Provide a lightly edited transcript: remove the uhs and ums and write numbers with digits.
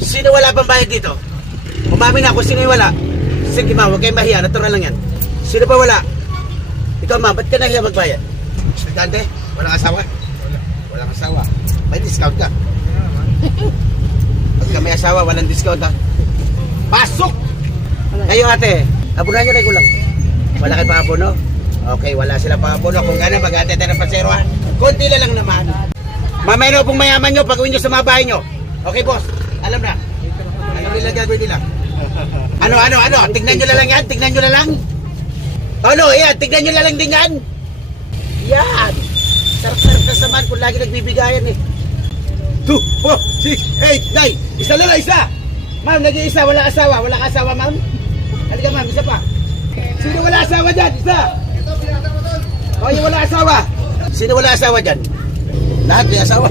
Sino wala pang bayad dito? Umamin na kung sino yung wala. Sige ma'am, huwag kayong mahiya. Natural lang yan. Sino pa wala? Ikaw ma'am, ba't ka nahiya magbayad? Estudyante, walang asawa? Walang asawa. May discount ka. Pag ka may asawa, walang discount ha. Pasok! Kayo ate, abunan nyo na kulang. Wala kayo pa-abono? Okay, wala sila pa-abono. Kung gano'n, mag-ate tayo ng pasero ha. Kunti lang naman. Mamaya na pong mayaman nyo pag uwi nyo sa mga bahay nyo. Okay boss, alam na. Alam nila gagawin nila. Ano? Tignan nyo na lang yan? Tignan nyo na lang? Ano, yan, tignan nyo na lang din yan? Yan! Sarap-sarap na saman kung lagi nagbibigayan eh. 2, 4, 6, 8, 9. Isa lang, isa! Ma'am, nag-iisa, wala asawa. Wala ka asawa, ma'am? Halika, ma'am, isa pa. Sino wala asawa dyan? Isa! O, yung wala asawa. Sino wala asawa dyan? Lahat may asawa.